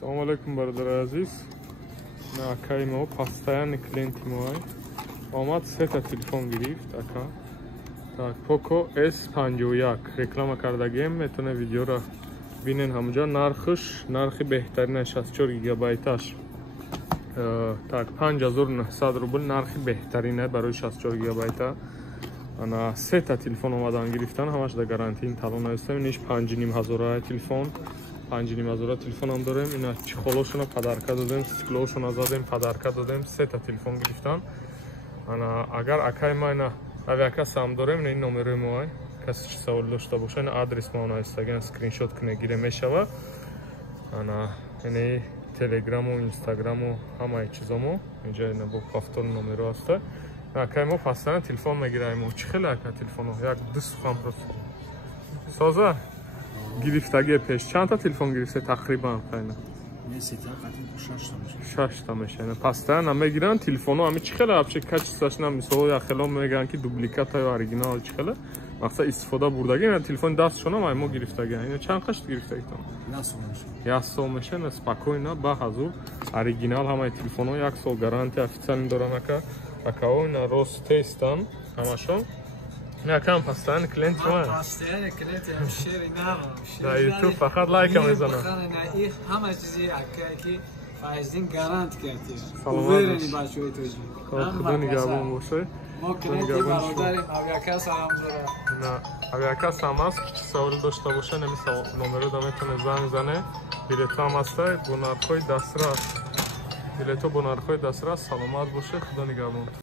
Assalomu alaykum barodarlar aziz. Akay mo постоянный клиент мой. Omad seta telefon گرفت aka. Так, Poco S51 реклама кардагем, метоне видеоро бинен ҳамҷо. нархи беҳтарин 64 гигабайташ. Так, 5900 рубл нархи беҳтарин барои 64 гигабайта. Ана сета телефон омадан гирифтан, ҳамаш да гарантии талон ҳастем. Иниш 5500 телефон. 5500 телефон ҳам дорем. Ина чихолошона падарка додем, стеклошона задем, падарка додем. Сета телефон гирифтан. Ана агар акай майна авиакас ҳам дорем, ин номери моай. Каси чи савол дошта боша, ина адрес мо наистаган скриншот куне гире мешава. Ана ини телеграму, инстаграму, ҳамаи чизомо инҷа ина бо повтор номеро аста. Акай мо пастана телефон мегираем. Чи хеле ака телефоно? Як ду сухам просто. Соза гирифтаги пеш чанд та телефон гирифте тақрибан қайна? Мен сета қатин 6 та мешана. Пастана мегиран телефоно ами чи хеле вообще качествашна мисол я хело меган ки дубликат ё оригинал чи хеле? Мақсад истифода бурдаги ин телефон дастшона май мо гирифтаги. Ин чанд қашт гирифтаги там? Я сол мешана спокойно ба ҳазур оригинал ҳамаи телефоно 1 сол гарантия официально дорам ака. Акао на рост тестан ҳамашон. Якам постоянный клиент мо. Постоянный клиент я шери нарам. Да YouTube фақат лайка мезанам. Их ҳама чизи акаки файздин гарант кардем. Уверени бачои тоҷи. Худо нигаҳбон боше. Мо клиенти бародарим, авиакас ҳам дора. На авиакас ҳам аст, чи савол дошта боша, намисал номеро да метавоне занг зане. Билето ҳам аста, бо нархҳои дастрас. Билето бо нархҳои дастрас, саломат боше, худо нигаҳбон.